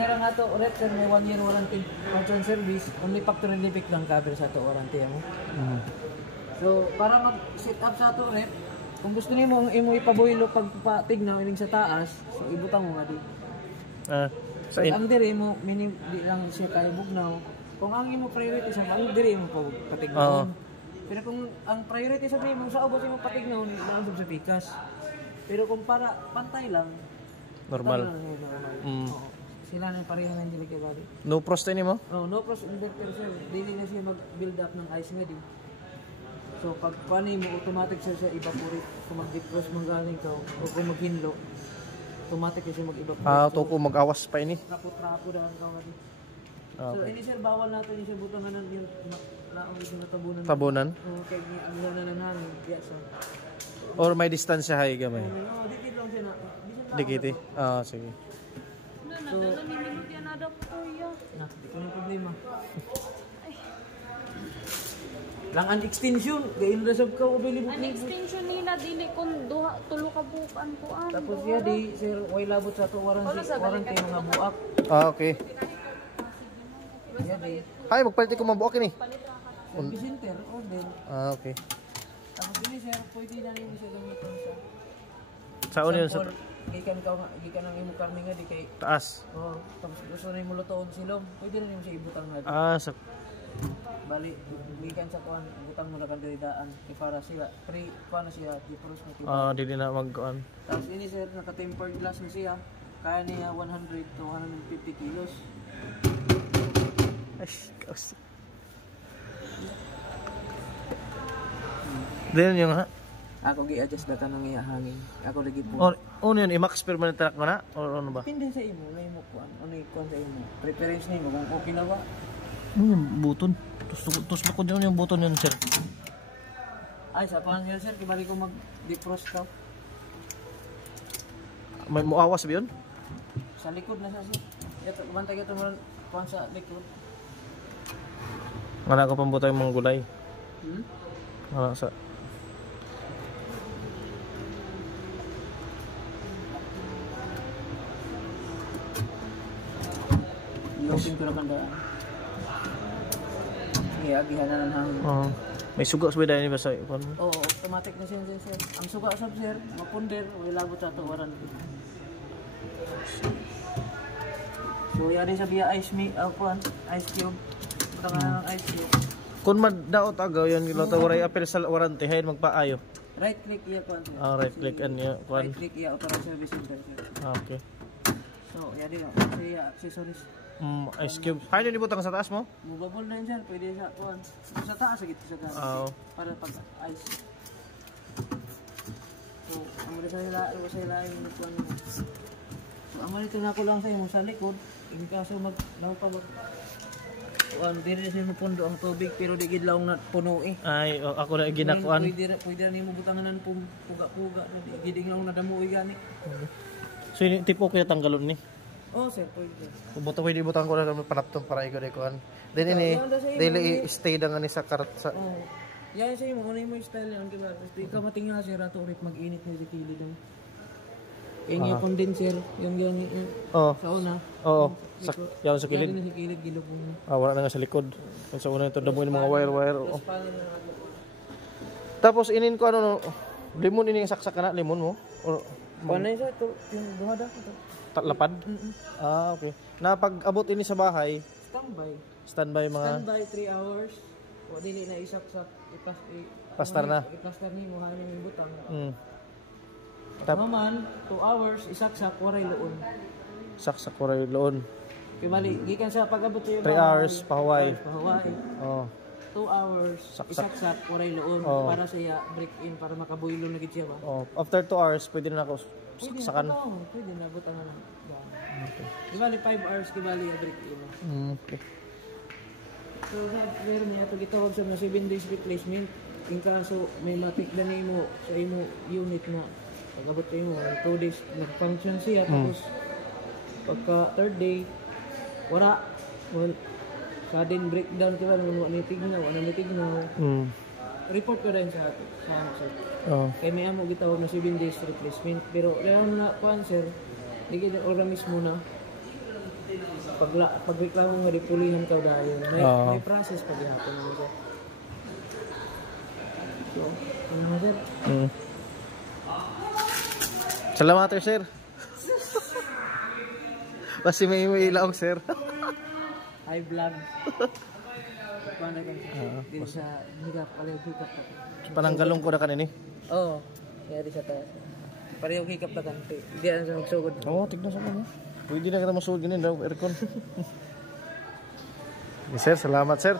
Meron nga to, rep sir, may 1 year warranty. Parts and service, only factory defect lang cover sa to warranty mo. So, para mag-set up sa to rep, kung gusto niyo mo ipaboylo pagpatignaw ining sa taas, so ibutang mo nga di. So, ang diri mo, di lang siya kaya bugnaw. Kung ang imo priority sa ang diri mo patignaw. Pero kung ang priority sa mo sa ubos mo patignaw ni naandog sa pikas. Pero kung para pantay lang, normal. Sila na pareho na hindi body. No frost ni mo? No frost inverter sir. Dili na siya mag-build up ng ice nga di. So pag pani mo automatic siya evaporate. Kung mag-defrost mong galing ka o kung maghinlo, automatic siya mag-evaporate. To ko mag-awas pa ini. Trapo dahan ka nga di. So ini sir bawal nato ni siya butanganan yung laong yung tabunan. Tabunan? Okay, ang na hangin so. Or may distansya hay gamay. Dikit lang siya na. Dikit. Sige. So, di ko na problema. Lang ang extension, gayon na sab ka available. Ang extension nila dili kun tulo ka bukan kuan. Tapos siya di sir way labot sa to warranty mga buak. Okay. Siya di. Hay magpalit ko mabuak ni. Service center order. Okay. Tapos ini sir pwede na nimo siya gamitin sa. Saan yun sa gikan ang imo karne nga di kay taas. Tapos gusto na imo lutoon silong, pwede na nimo siya ibutang nga. Sa bali gikan sa kuan, ibutang mo na kan daan para siya free kuan na siya defrost mo. Dili na magkuan. Tapos ini sir naka-tempered glass na siya. Kaya niya 100 to 150 kilos. Then yung ako gi-adjust data ng iya hangin. Ako lagi po. Yun, i-max permanent track mo na? O ano ba? Depende sa imo, na imo kuan. Ano kuan sa imo? Preference nimo kung okay na ba? Yung buton. Tus ko din yung buton yun, sir. Ay, sa kuan yun, sir. Kibali ko mag-defrost ka. May muawas ba yun? Sa likod na siya, sir. Ito, bantay ka ito kuan sa likod. Wala ko pambutay mga gulay. Wala sa... Lopin ko na kandaan. Sige, agihan na ng hangin. May suga sa beda ni ba sa ikon mo? Oo, automatic na siya, sir. Ang suga sab, sir, mapunder, may labot sa ito, warranty. So, yan sa via ice cube. Punta ka na ng ice cube. Kung madaot agaw yan, waray apel sa warranty, hayin magpaayo. Right click iya kuan. Right click niya kuan. Right click iya authorized service center. Okay. So, yan din siya accessories. Ice cube. Hayin ni butang sa taas mo? Movable na yun sir, pwede sa kuan. Sa taas sagit sa taas. Para pag ice. So, ang sa ila yung kuan mo. So, ang malito na ko lang sa imo sa likod, in kaso magpabot. Diri na siya mapundo ang tubig pero di gid lawong na puno eh. Ay, ako na ginakuan. Pwede na nimo butanganan puga-puga na di gid lawong na damuoy gani. So ini tipo kaya tanggalon ni. Sir, pwede. Buto pwede butang ko na panaptong para ikuan. Then ini daily stay dangan ni sa karat sa. Yan sa imo, ano mo style yan diba? Di ka matinga sir ato rit mag-init ni sa kilid dong. Yung condenser, yung sa una. Yan sa kilid. Yan sa kilid gilog mo. Wala na nga sa likod. Sa una ito damuin mga wire. Tapos inin ko limon ini saksak na limon mo or panay sa to yung buhada ito. Lapad? Okay. Na pag abot ini sa bahay, standby 3 hours. O dili na isaksak pastar na. Iplastar ni mo hanin yung butang. Maman 2 hours isaksak waray loon. Saksak waray loon. Kibali gikan sa pag-abot yung 3 hours pahuway. 2 hours isaksak waray loon para siya break in para makabuylo na gid siya ba. After 2 hours pwede na ako saksakan. Pwede na butan na. Okay. Kibali 5 hours kibali break in. Okay. So meron niya ito gitawag sa 7 days replacement. In kaso may matikdan nimo sa imo unit na pag-abot mo 2 days nag-function siya tapos pagka 3rd day wala sudden breakdown ka ba wala nitignaw report ko rin sa sir. Kaya may amo gitawag na 7 days replacement pero kaya mo na kuan sir digid ang organismo na pag reklamo nga di pulihan ka dahil may process pag ihapon mo sir. So, ano mo sir? Salamat sir. Basta may ilaong sir. Hi vlog. Paano ka dito sa higap, hikap ka. Pananggalong ko na kanini. Oo, kaya di sa taas. Pareho hikap na kanti. Hindi na siya magsugod. Oo, tignan sa kanya. Pwede na kita masugod ganun daw, aircon. Sir, salamat sir.